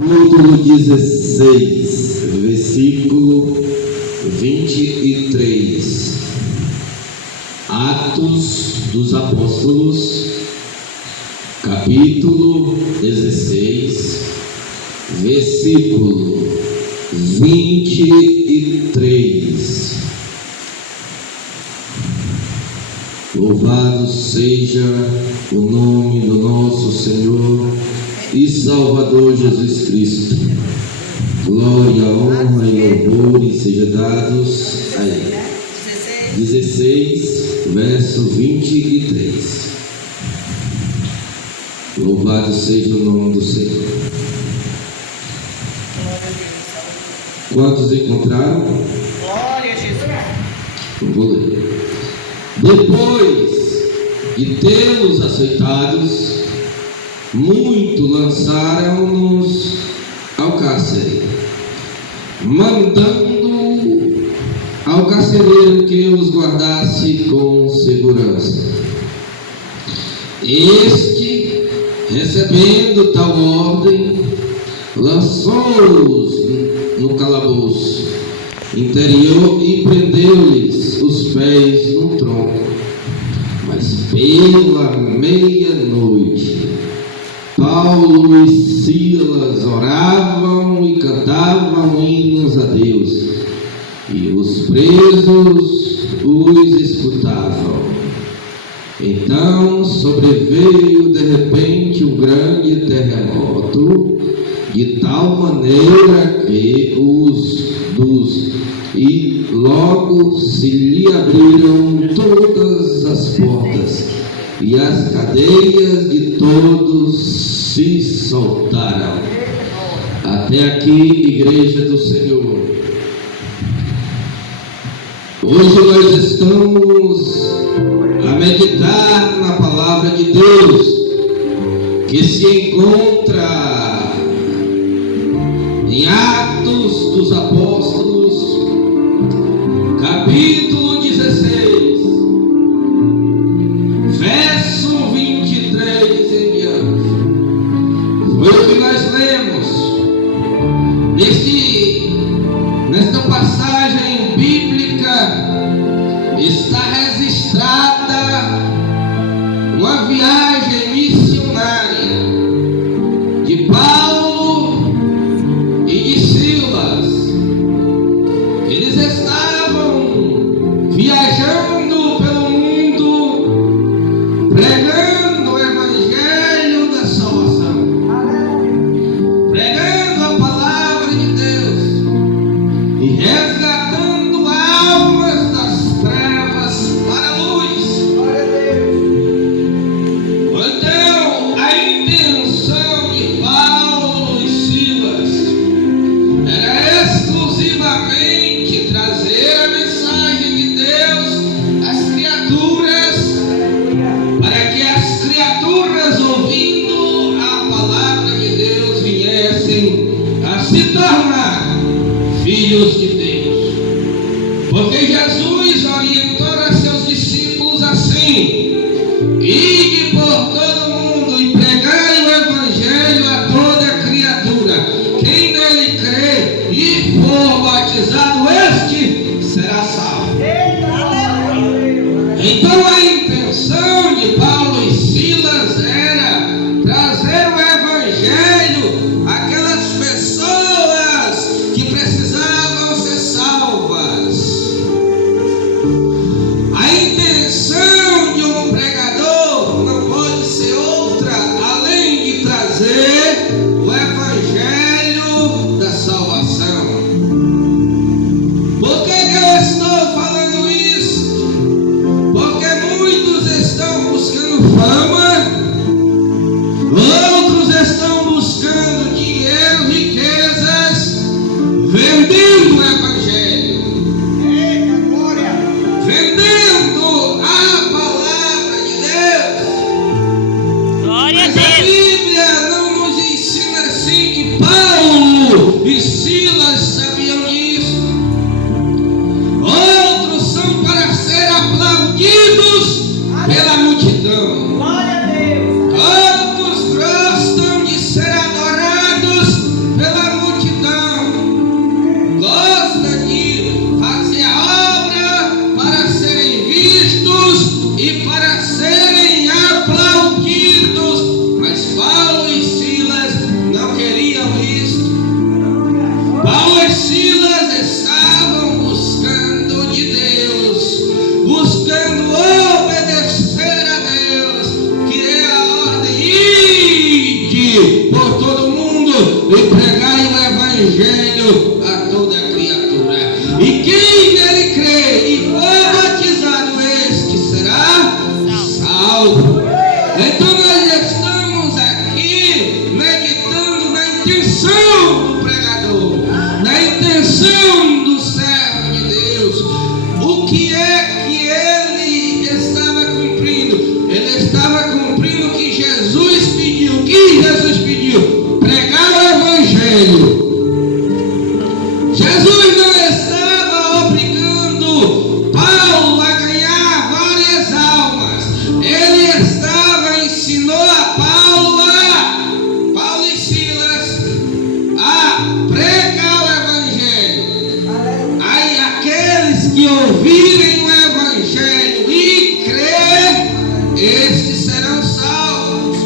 Capítulo 16, versículo 23. Atos dos Apóstolos, capítulo 16, versículo 23. Louvado seja o nome do nosso Senhor e Salvador Jesus Cristo. Glória, honra e louvor seja dados a Ele. 16, verso 23. Louvado seja o nome do Senhor. Quantos encontraram? Glória a Jesus. Eu vou ler. Depois de tê-los açoitados, muito lançaram-nos ao cárcere, mandando ao carcereiro que os guardasse com segurança. Este, recebendo tal ordem, lançou-os no calabouço interior e prendeu-lhes os pés no tronco. Mas pela meia-noite, Paulo e Silas oravam e cantavam hinos a Deus, e os presos os escutavam. Então sobreveio de repente um grande terremoto, de tal maneira que e logo se lhe abriram todas as portas, e as cadeias de todos se soltaram. Até aqui, Igreja do Senhor. Hoje nós estamos a meditar na palavra de Deus, que se encontra em Atos dos Apóstolos, capítulo 16, verso 23 em diante. Foi o que nós lemos nesta passagem bíblica. Está registrada uma viagem missionária de Paulo e de Silas. Eles estavam viajando pelo mundo, pregando o evangelho da salvação, pregando a palavra de Deus e resgatando almas das trevas para a luz. Então, a intenção de Paulo e Silas era exclusivamente trazer a mensagem de Deus às criaturas, para que as criaturas, ouvindo a palavra de Deus, viessem a se tornar filhos de Deus. Porque Jesus orientou a seus discípulos assim: ide por todo mundo e pregai o evangelho a toda criatura. Quem nele crê e for batizado, este será salvo. Então a intenção de Paulo e Silas era trazer o evangelho àquelas pessoas que precisavam ser salvas. A intenção de um pregador não pode ser outra além de trazer o evangelho da salvação. Por que eu estou falando isso? Porque muitos estão buscando fama, outros estão buscando dinheiro, riquezas, vendendo o evangelho, vendendo a palavra de Deus. Glória a Mas a Deus. Bíblia não nos ensina assim, que Paulo e Silas sabiam disso. Outros são para ser aplaudidos pela multidão. Glória a Deus. Outros gostam de ser adorados e pregai o Evangelho a toda criatura. E quem nele crê e for batizado, este será salvo. Então nós estamos aqui meditando na intenção do pregador, na intenção do servo de Deus. O que é que ele estava cumprindo? Ele estava cumprindo o que Jesus pediu. O que Jesus pediu? Pregar o Evangelho. Jesus não estava obrigando Paulo a ganhar várias almas. Ele estava ensinou a Paulo e Silas a pregar o Evangelho. Aí aqueles que ouvirem o Evangelho e crer, estes serão salvos.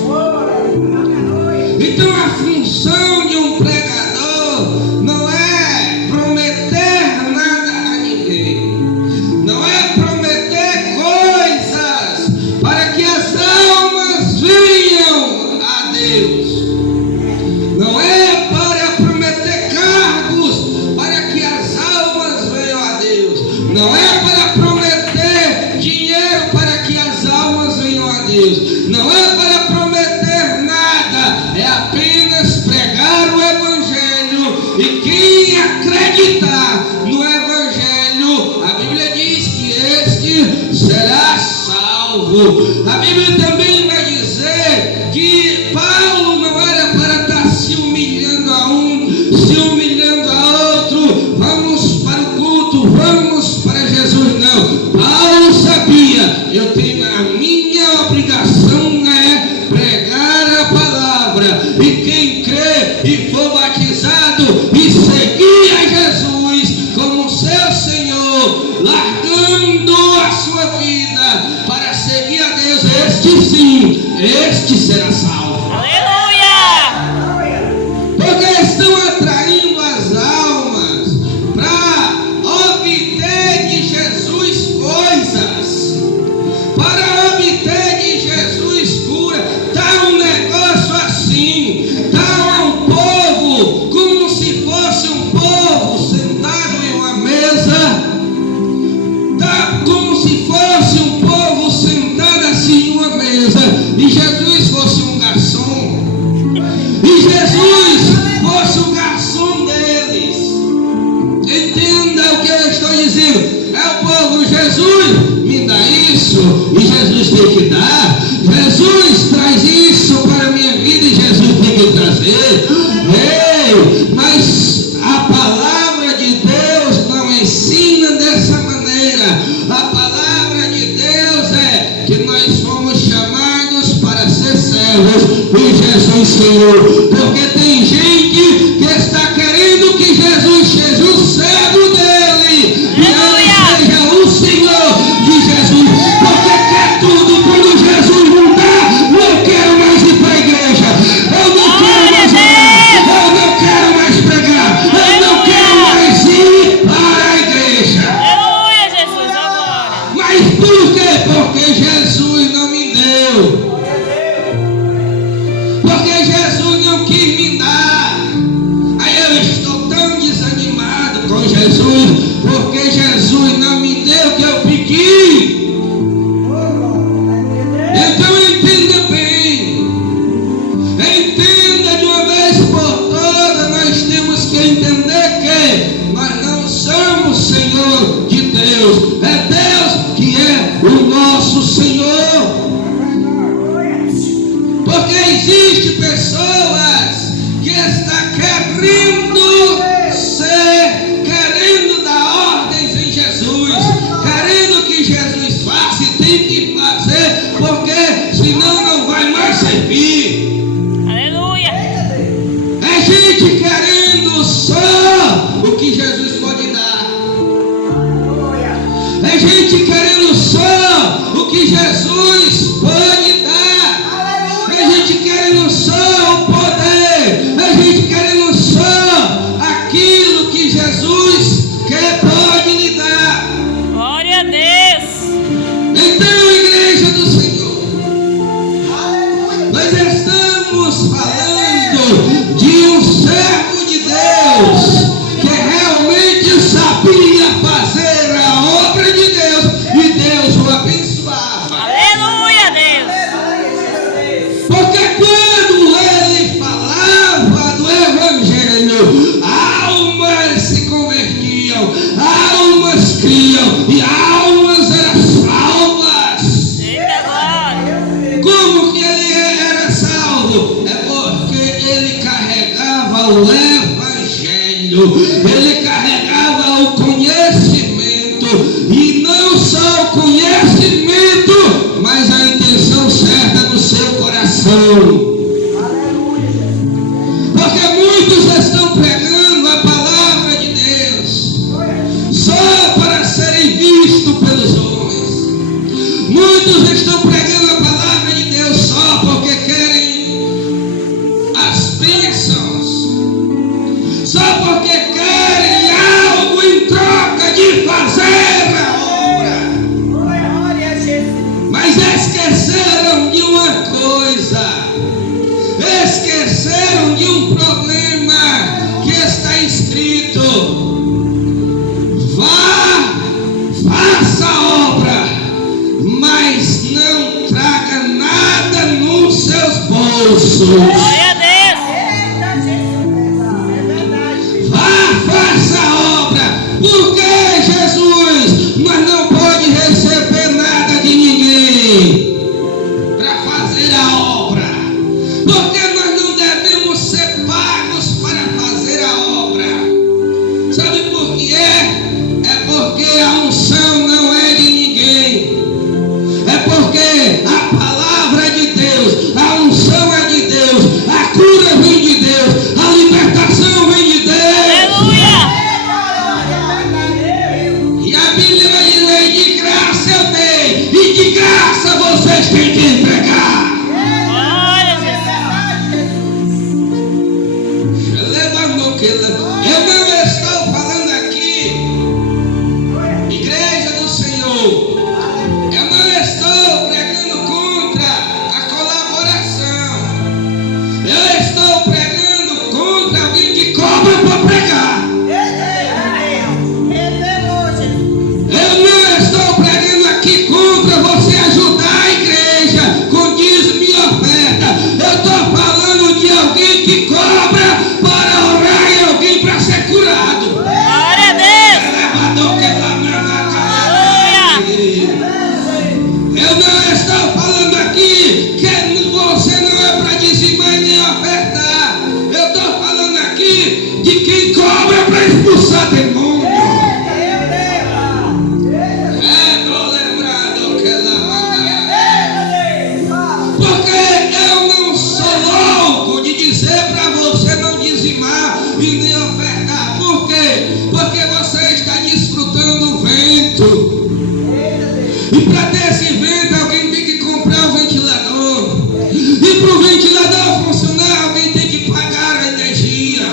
Então a função de um pregador não é prometer nada a ninguém, não é prometer coisas para que as almas venham a Deus, não é para prometer cargos para que as almas venham a Deus, não é para prometer dinheiro para que as almas venham a Deus, não é para prometer nada, é apenas pregar o Evangelho. E quem acreditar no Evangelho, a Bíblia diz que este será salvo. A Bíblia também vai dizer que Paulo não era para estar se humilhando a um, se humilhando a outro, vamos para o culto, vamos para Jesus, não. Paulo sabia, eu tenho a minha obrigação é pregar a palavra, e quem crê e for batizado e seguir a Jesus como seu Senhor, largando a sua vida para seguir a Deus, este sim, este será salvo. Aleluia! Porque estão atraindo as almas para obter de Jesus coisas, para obter de Jesus cura. Está um negócio assim, está um povo como se fosse um povo sentado em uma mesa, está como se fosse um povo sentado assim em uma mesa, e Jesus fosse um garçom, e Jesus fosse o garçom deles. Entenda o que eu estou dizendo. É o povo, Jesus me dá isso, e Jesus tem que dar. Jesus traz isso para a minha vida, e Jesus tem que trazer. Ei, mas a palavra de Deus não ensina dessa maneira. A palavra de Deus é que nós fomos chamados para ser servos de Jesus Senhor. Porque tem gente que está querendo que Jesus seja o servo dele, e ele seja o Senhor de Jesus. Porque quer tudo, quando Jesus não dá, não quero mais ir para a igreja, eu não quero mais orar, eu não quero mais pregar, eu não quero mais ir para a igreja. Aleluia, Jesus, agora. Mas por quê? Porque Jesus não me deu. Porque Jesus não quis me dar. Aí eu estou tão desanimado com Jesus, porque Jesus não me deu o que eu pedi. Então entenda bem, entenda de uma vez por todas. Nós temos que entender que nós não somos Senhor de Deus, é Deus que é o nosso Senhor. Porque existe pessoas que estão querendo dar ordens em Jesus, querendo que Jesus faça, e tem que fazer, porque senão não vai mais servir. Aleluia! É gente querendo só o que Jesus pode dar. É gente querendo só o que Jesus pode dar. É gente querendo só o poder. É gente querendo só Evangelho, ele carregava o conhecimento, e não só o conhecimento, mas a intenção certa no seu coração. Porque muitos estão pregando a palavra de Deus só para serem vistos pelos homens. Muitos estão pregando a palavra de Deus só porque querem as bênçãos, só porque querem algo em troca de fazer a obra. Mas esqueceram de uma coisa, esqueceram de um problema que está escrito: vá, faça a obra, mas não traga nada nos seus bolsos. Glória a Deus. Vá, faça a obra. Por que, Jesus? Nós não pode receber nada de ninguém para fazer a obra. Porque nós não devemos ser pagos para fazer a obra. Sabe por que é? É porque a unção não é de ninguém. É porque a palavra de Deus, a unção é de Deus, a cura vem de Deus, a libertação vem de Deus. Aleluia. E a Bíblia vai dizer: de graça eu dei, e de graça vocês têm que entregar. Glória a Eu não estou falando aqui, igreja do Senhor, eu não estou pregando contra a colaboração. Eu estou pregando contra alguém que cobra para pregar. Eu não estou pregando aqui contra você ajudar a igreja com dízimo e oferta. Eu estou falando de alguém que cobra para orar e alguém para ser curado. Glória a Deus. Eu não estou falando aqui que você não é para dizimar e nem ofertar. Eu estou falando aqui de quem cobra para expulsar demônio. Porque eu não sou louco de dizer para você não dizimar e nem ofertar. Por quê? Porque você está desfrutando o vento. E para ter esse vento, alguém tem que comprar o ventilador. E para o ventilador funcionar, alguém tem que pagar a energia.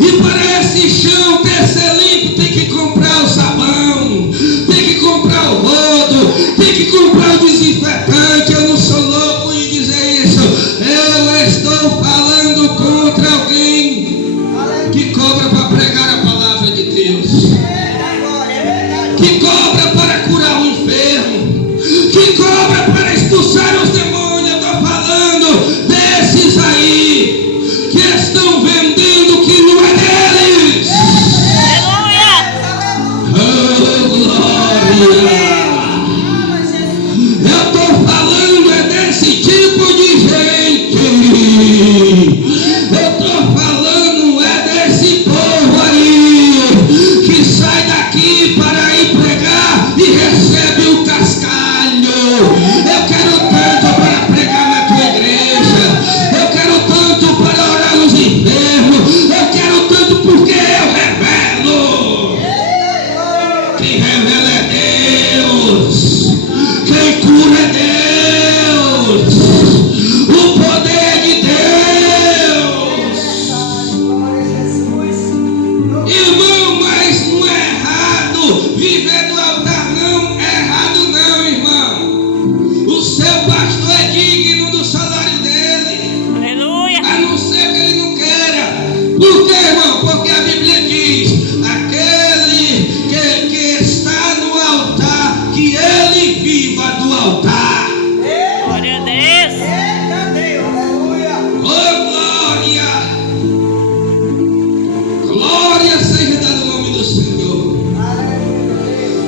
E para esse chão ter ser limpo, tem que comprar o sabão, tem que comprar o rodo, tem que comprar o desinfetante. Eu não sou louco de dizer isso. Eu estou falando contra alguém que cobra para pregar a palavra de Deus, que cobra para curar o enfermo, que cobra para expulsar os demônios. Eu estou falando desses aí que estão vendendo o que não é deles. Aleluia. Oh, glória! Eu estou falando é desse tipo de gente. Eu estou falando é desse povo aí que sai daqui para ir pregar e recebe o cascalho. Eu quero tanto para pregar na tua igreja. Eu quero tanto para orar nos enfermos. Eu quero tanto porque eu revelo. Quem revela é Deus. Quem cura é Deus. O poder é de Deus. Irmão, mas não é errado viver do altar, não. É errado não, irmão. O seu pastor é digno do salário dele, Aleluia. a não ser que ele não queira. Por quê, irmão? Porque a Bíblia diz: aquele que está no altar, que ele viva do altar. Glória a Deus. Oh, glória! Glória seja dada ao nome do Senhor.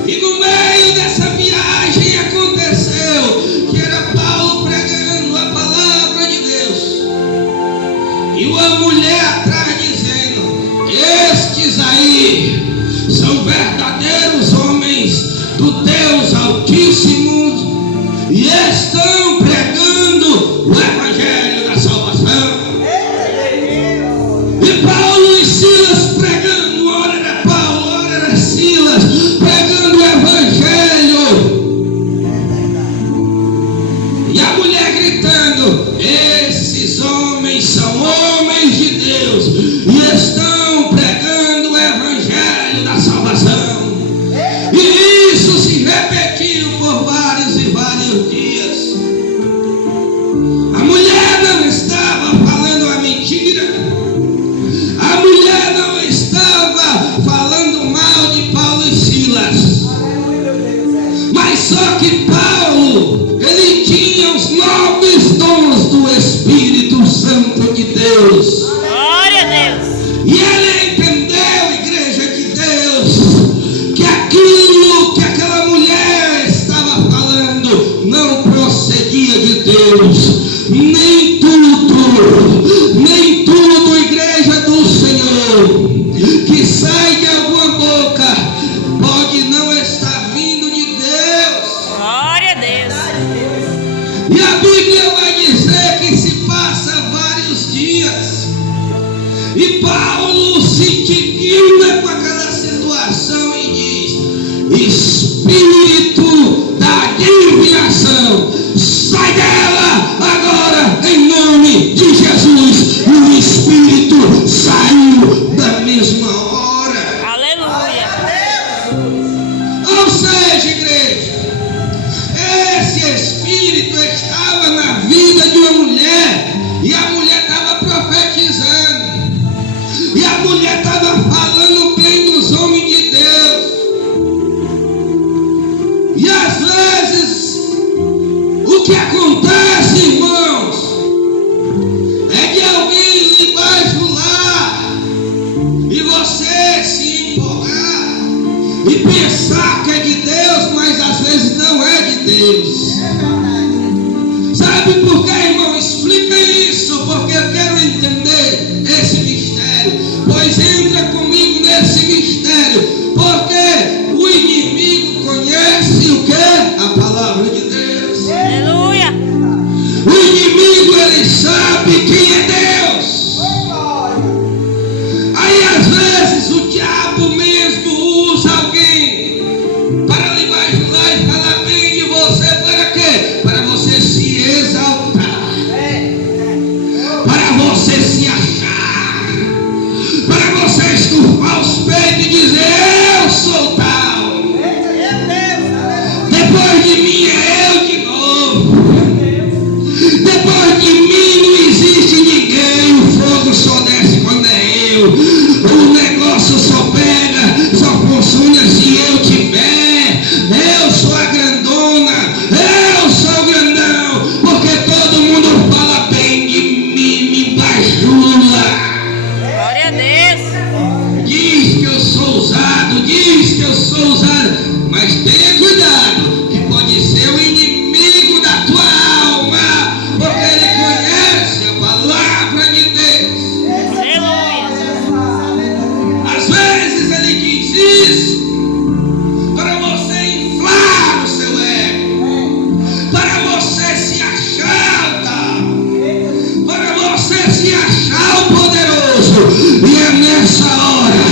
E no meio dessa viagem aconteceu que era Paulo pregando a palavra de Deus, e uma mulher atrás dizendo: E Paulo e Silas pregando, ora era Paulo, ora era Silas, pregando o evangelho. E a mulher gritando: esses homens são homens de Deus e estão pregando o evangelho da salvação. E isso se repetiu por vários e vários dias. A mulher não estava falando a mentira. A mulher não estava falando mal de Paulo e Silas. Mas só que Paulo, ele tinha os nobres dons do Espírito Santo de Deus. Glória a Deus. E ele entendeu, igreja de Deus, que aquilo que aquela mulher estava falando não procedia de Deus. Nem tudo, igreja do Senhor, que sai de alguma boca pode não estar vindo de Deus. Glória a Deus. E a Bíblia vai dizer que se passa vários dias e Paulo se indigna com aquela situação e diz: espírito da adivinhação, sai dela agora em nome de Jesus. E o espírito saiu da mesma hora. Aleluia. Ou seja, igreja, esse espírito estava na vida de uma mulher e a mulher estava profetizando e a mulher estava falando bem dos homens de Deus. E às vezes o que acontece, irmãos, é que alguém lhe bajular e você se empolgar e pensar que é de Deus, mas às vezes não é de Deus. Sabe por quê, irmão? Explica isso, porque eu quero entender esse mistério. Pois entra comigo nesse mistério, porque o inimigo conhece o quê? A palavra de Deus. Aleluia. O inimigo, ele sabe quem é Deus. Aí às vezes o diabo mesmo usa alguém para lhe bajular e falar bem de você. Para quê? Para você se exaltar, para você se achar, para você estufar os peitos e dizer: eu sou tal, depois de mim é eu de novo. Depois de mim não existe ninguém, o fogo só desce quando é eu. O negócio só pega, só funciona se eu tiver. Eu sou a grandona, eu sou o grandão, porque todo mundo fala bem de mim, me bajula. Glória a Deus. Diz que eu sou usado, mas tenha cuidado, que pode ser o inimigo da tua alma, porque ele conhece a palavra de Deus. Aleluia. Às vezes ele diz isso para você inflar o seu ego, para você se achar tal, para você se achar o poderoso. E é nessa hora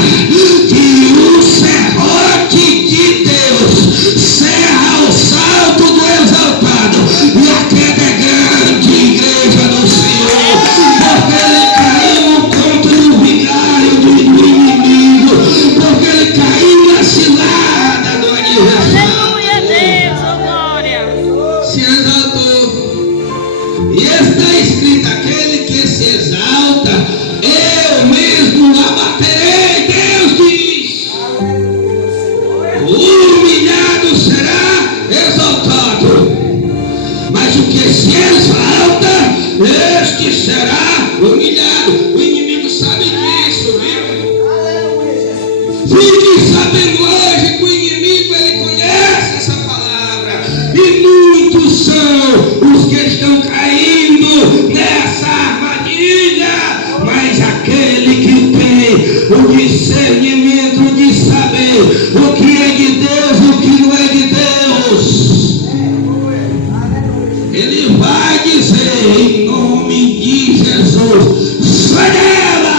que o serrote de Deus serra o salto do exaltado, e a queda é grande, igreja do Senhor, porque ele caiu no conto do vigário do inimigo, porque ele caiu na cilada do adversário. Aleluia, Deus. Oh, glória. Se exaltou, e está escrito: aquele que se exalta, eu mesmo abaterei. Deus diz: o humilhado será exaltado, mas o que se exalta, este será humilhado. O inimigo sabe disso, viu? Fique sabendo hoje que o inimigo, ele conhece essa palavra, e muitos são os que estão caindo nessa armadilha. Mas aquele que tem o discernimento de saber o que é de Deus e o que não é de Deus, ele vai dizer em nome de Jesus: sai dela!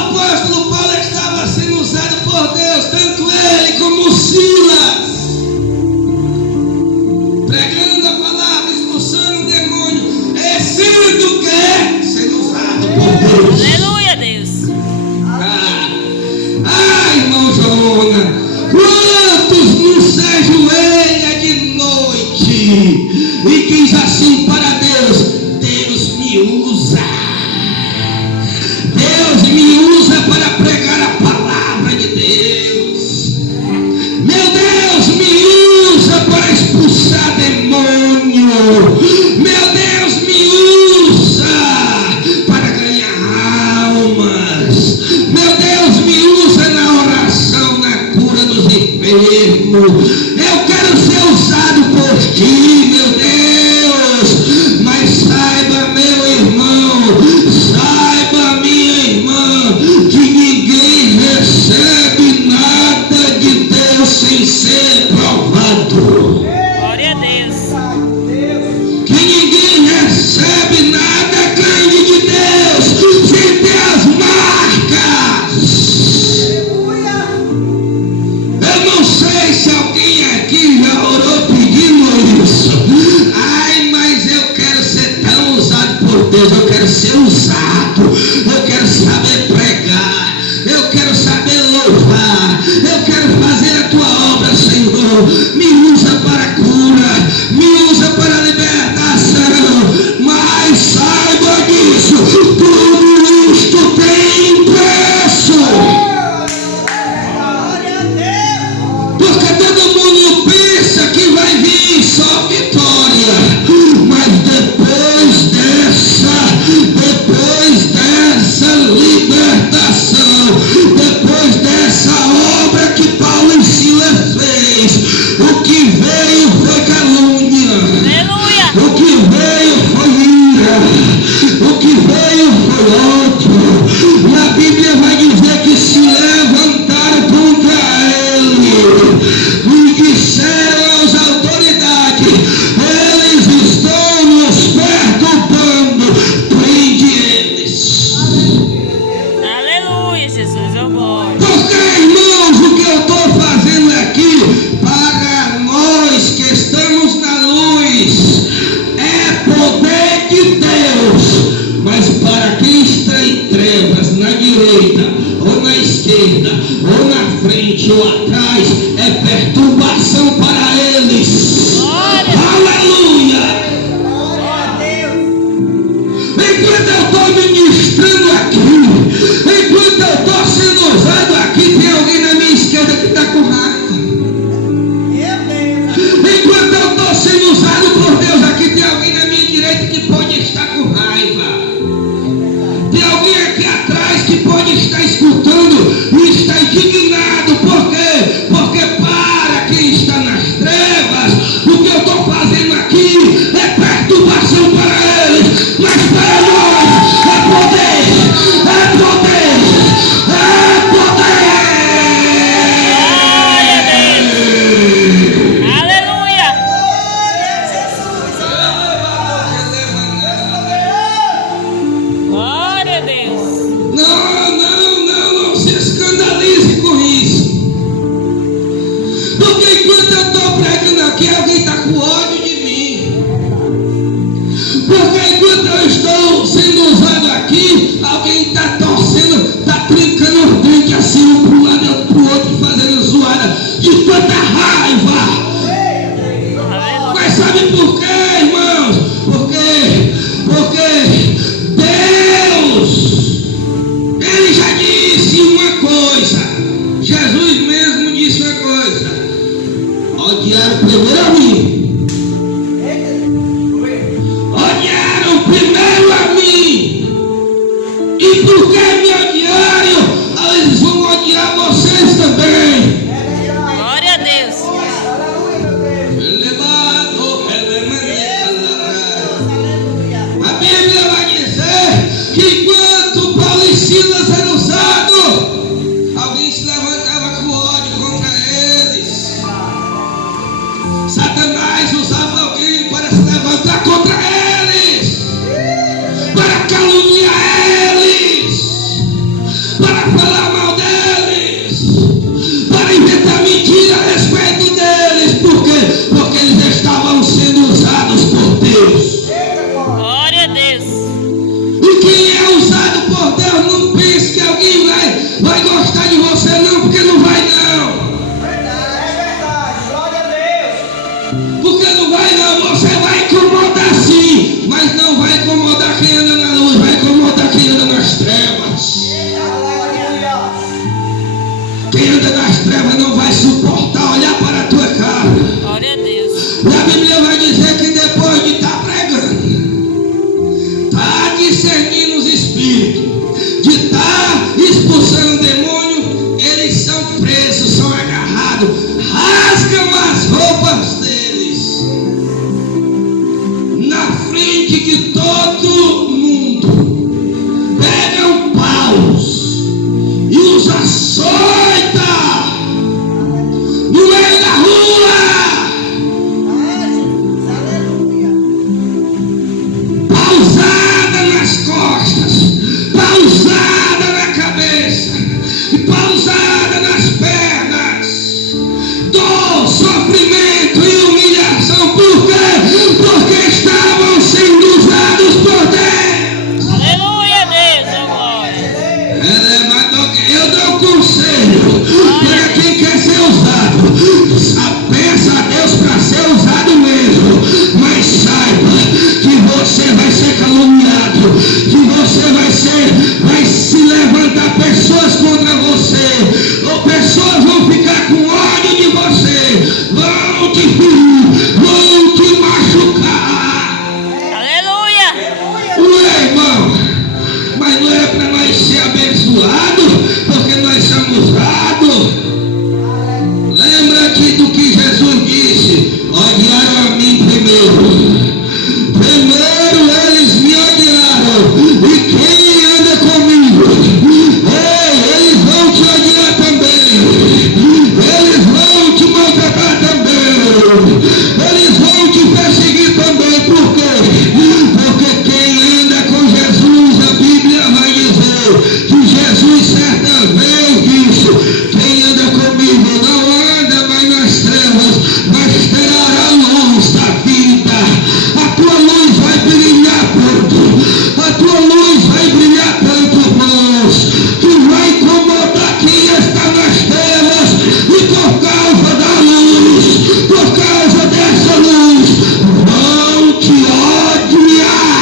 apóstolo Paulo estava sendo usado por Deus, tanto ele como Silas, pregando a palavra, expulsando o demônio. Esse do que? Sendo usado por Deus. Aleluia, Deus. Irmão Joana, quantos não se ajoelha de noite e diz assim para Deus: Deus me usa, Deus me usa para pregar a palavra de Deus, meu Deus me usa para expulsar demônio, meu Deus me usa para ganhar almas, meu Deus me usa na oração, na cura dos enfermos. Eu quero ser usado por ti, meu Deus. Mas saiba, meu irmão, saiba, minha irmã, que ninguém recebe nada de Deus sem ser provado. Glória a Deus. Que ninguém recebe nada grande de Deus sem ter as marcas. Eu não sei se alguém aqui já orou pedindo isso. Mas eu quero ser tão usado por Deus. Eu quero ser usado. Eu quero saber pregar. Eu quero saber louvar. Eu quero fazer a tua obra, Senhor. Me usa para cura. Me usa para libertação. Mas saiba disso. Tudo isto tem preço. Porque todo mundo pensa que vai vir só vitória, mas depois dessa libertação, depois dessa obra que Paulo e Silas fez, o que veio foi calúnia, Aleluia. o que veio foi ira, o que veio foi ódio. E a Bíblia vai dizer que se levantaram contra ele e disseram às autoridades: eles estão nos perturbando, prende eles. Aleluia, Jesus, eu glória. Porque, irmãos, o que eu estou fazendo aqui, para nós que estamos na luz, é poder de Deus, mas para quem está em trevas, na direita, ou na esquerda, ou na frente, ou atrás, é perturbação para eles. Glória. Aleluia! Enquanto eu estou ministrando aqui, enquanto eu estou sendo usado aqui, tem alguém na minha esquerda que está com raiva. Enquanto eu estou sendo usado por Deus aqui, tem alguém na minha direita que pode estar com raiva. Tem alguém aqui atrás que pode estar escutando e está indignado. Por quê? Porque para quem está nas trevas, o que eu estou fazendo aqui é perturbação para eles. Mas para nós é poder, é poder, é poder. Aleluia. Glória a Deus. Não se escandalize com isso. Porque enquanto eu estou pregando aqui, alguém está com ódio de mim. Porque enquanto eu estou sendo usado aqui, alguém está torcendo, está trincando os dentes assim, um para um lado e outro para o outro, fazendo zoada de tanta raiva. Mas sabe por quê, irmãos? Porque Deus, Ele já disse uma coisa. Jesus mesmo disse uma coisa: odiaram primeiro a mim. Odiaram primeiro a mim. E porque me odiaram, eles vão odiar vocês também. Glória a Deus. para falar mal deles, para inventar mentira a respeito deles. Por quê? Porque eles estavam sendo usados por Deus. Glória a Deus. E quem é usado por Deus, não pense que alguém vai gostar de você, não, porque não vai, não. Porque não vai, não. Você vai incomodar sim, mas não vai incomodar quem anda na luz, vai incomodar quem anda nas trevas. Quem anda nas trevas não vai suportar olhar para a tua cara. Glória a Deus. E a Bíblia vai dizer que depois de estar pregando, estar discernindo os espíritos, de estar expulsando o demônio, eles são presos, são agarrados, rasgam as roupas deles na frente de todo mundo, pegam paus e os açoita no meio da rua, pausada nas costas, pausada na cabeça, pausada nas pernas, dor, sofrimento e humilhação. Por quê? Porque estavam sendo usados por Deus. Aleluia, Deus, oh glória. Eu dou um conselho para quem quer ser usado. Peça a Deus para ser usado mesmo, mas saiba que você vai ser caluniado, que você vai se levantar pessoas contra você, ou pessoas vão ficar com ódio de você, vão te ferir, vão te machucar. Aleluia. Ué, irmão, mas não é para nós ser abençoados, porque nós somos usados. Lembra aqui do que Jesus disse: odiaram a mim primeiro. Primeiro eles me odiaram. E quem anda comigo, eles vão te odiar também. Eles vão te maltratar também. Eles vão te perseguir também. Por quê? Porque quem anda com Jesus, a Bíblia vai dizer que Jesus certa vez disse: quem anda comigo não anda mais nas trevas, mas terá a luz da vida. A tua luz vai brilhar tanto, a tua luz vai brilhar tanto, irmãos, que vai incomodar quem está nas trevas. E por causa da luz, por causa dessa luz, vão te odiar,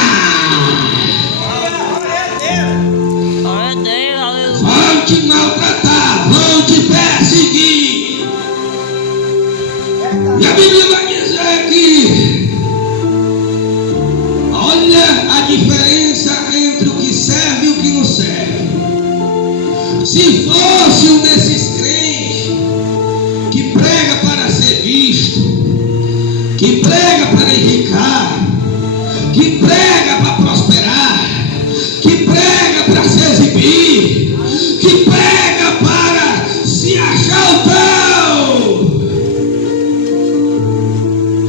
Glória a Deus, aleluia. vão te maltratar, vão te perseguir. E a Bíblia vai dizer que, olha a diferença entre o que serve e o que não serve. Se fosse um desses crentes que prega para ser visto, que prega para enricar, que prega para prosperar, que prega para se exibir, que prega para se achar o tal,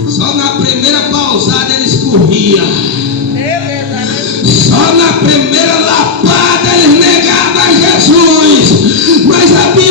só na primeira pausada eles corriam, só na primeira lapada eles negavam Jesus. Mas a Bíblia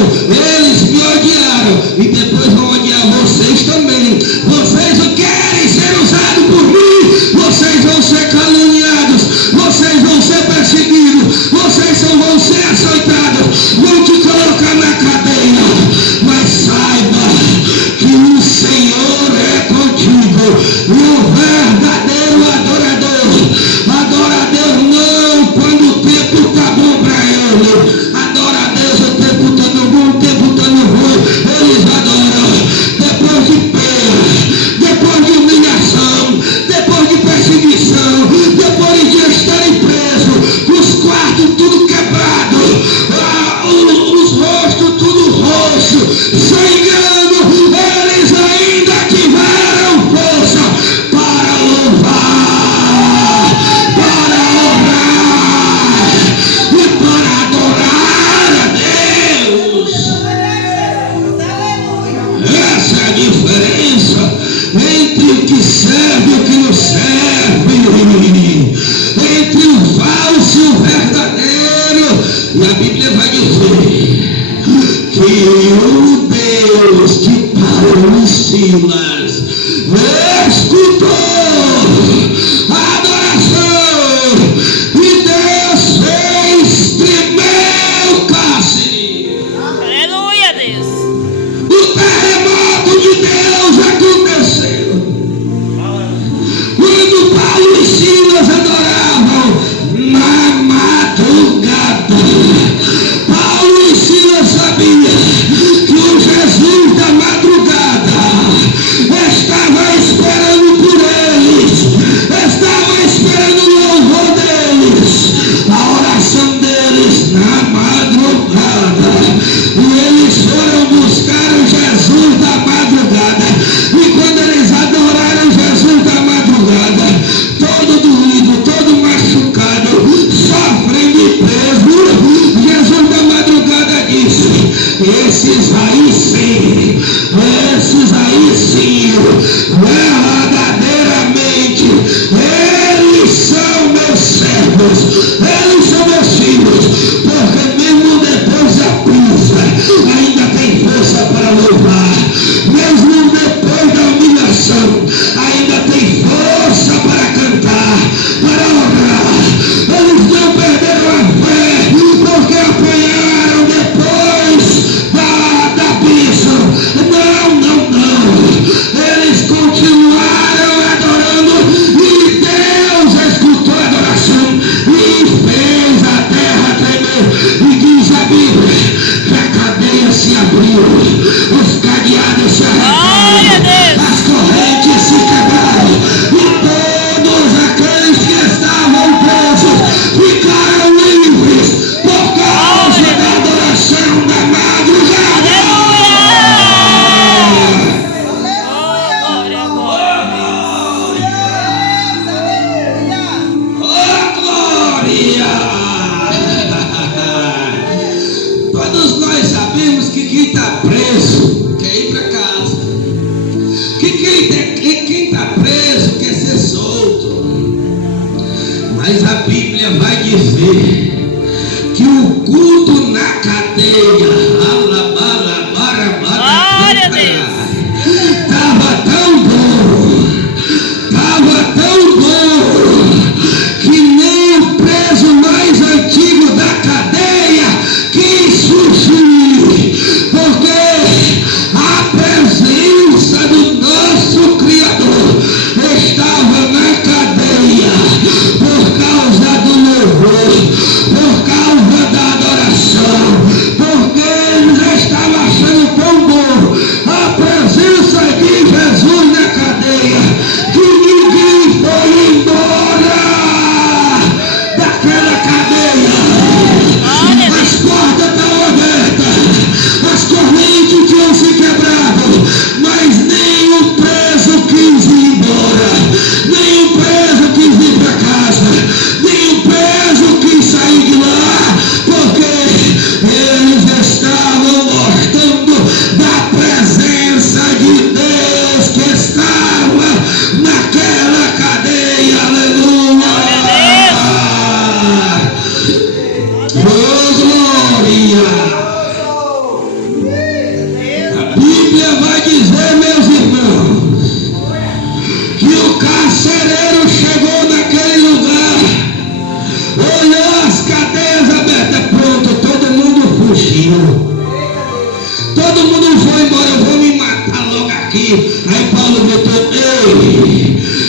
eles me odiaram e depois vão odiar vocês também. Vocês não querem ser usados por mim, vocês vão ser caluniados, vocês vão ser perseguidos, vocês vão ser açoitados, vão te colocar na cadeia. Mas saiba que o Senhor é contigo, e o verdadeiro adorador adora a Deus não quando o tempo está bom para ele, adora a Deus o tempo todo bom, o tempo todo ruim, eles adoram. Depois de perda, depois de humilhação, depois de perseguição, depois de estarem presos, os quartos tudo quebrado, os rostos tudo roxo, sangrando, eles ainda tiveram força para louvar, para orar e para adorar a Deus. Essa é a diferença entre o que serve e o que não serve, entre o falso e o verdadeiro. E a Bíblia vai dizer que o Deus de Paulo e Silas escutou a adoração e Deus fez tremer o cárcere. Aleluia, Deus. O terremoto de Deus aconteceu. Quando Paulo e Silas adoravam na madrugada, Paulo e Silas sabiam que o Jesus da madrugada estava esperando por eles, estava esperando o louvor deles, a oração deles na madrugada. E eles foram buscar o Jesus da madrugada. E quando eles adoraram Jesus da madrugada, todo doído, todo machucado, sofrendo e preso, Jesus da madrugada disse: esses aí sim, verdadeiramente, eles são meus servos, eles são meus filhos, porque mesmo depois da prisão, ainda tem força para louvar, mesmo depois da humilhação, ainda tem força para cantar, para orar. Eles não perderam a fé, porque apanharam depois da bênção. Não. Eles continuaram adorando e Deus escutou a adoração e fez a terra tremer. E diz a Bíblia que a cadeia se abriu, os cadeados se arrebentaram, as correntes se quebraram e todos aqueles que estavam presos ficaram livres por causa da adoração da madrugada. Oh, glória, Oh, glória! Todos nós sabemos que quem está preso quer ir para casa, que quem está preso quer ser solto. Mas a Bíblia vai dizer que o culto na cadeia, Glória a Deus. estava tão bom, que nem o preso mais antigo da cadeia quis fugir, porque a presença do nosso Criador estava na cadeia por causa do louvor. aqui. Aí Paulo botou ei.